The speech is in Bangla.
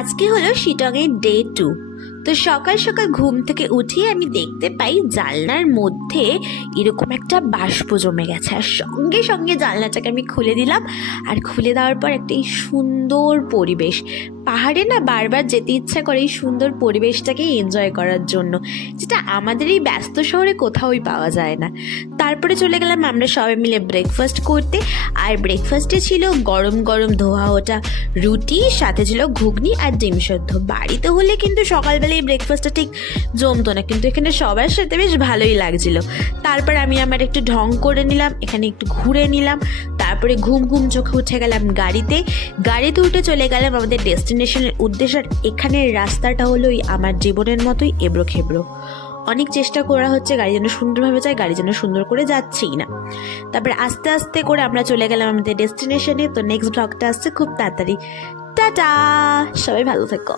আজকে হলো শিটংয়ের ডে 2। তো সকাল সকাল ঘুম থেকে উঠে আমি দেখতে পাই জানলার মধ্যে এরকম একটা বাষ্প জমে গেছে, আর সঙ্গে সঙ্গে জানলাটাকে আমি খুলে দিলাম। আর খুলে দেওয়ার পর একটা এই সুন্দর পরিবেশ, পাহাড়ে না বারবার যেতে ইচ্ছা করে এই সুন্দর পরিবেশটাকে এনজয় করার জন্য, যেটা আমাদের এই ব্যস্ত শহরে কোথাওই পাওয়া যায় না। তারপরে চলে গেলাম আমরা সবাই মিলে ব্রেকফাস্ট করতে। আর ব্রেকফাস্টে ছিল গরম গরম ধোয়া ওটা রুটি, সাথে ছিল ঘুগনি আর ডিম সেদ্ধ। বাড়িতে হলে কিন্তু সকালবেলা এই ব্রেকফাস্টটা ঠিক জমতো না, কিন্তু এখানে সবার সাথে বেশ ভালোই লাগছিল। তারপর আমি আমার একটু ঢং করে নিলাম, এখানে একটু ঘুরে নিলাম। তারপরে ঘুম ঘুম চোখে উঠে গেলাম গাড়িতে উঠে চলে গেলাম আমাদের ডেস্টিনেশনের উদ্দেশ্যে। আর এখানের রাস্তাটা হলো আমার জীবনের মতোই এবড়ো খেবড়ো। অনেক চেষ্টা করা হচ্ছে গাড়ি যেন সুন্দরভাবে যায়, গাড়ি যেন সুন্দর করে যাচ্ছেই না। তারপরে আস্তে আস্তে করে আমরা চলে গেলাম আমাদের ডেস্টিনেশনে। তো নেক্সট ব্লগটা আসছে খুব তাড়াতাড়ি। টাটা, সবাই ভালো থেকো।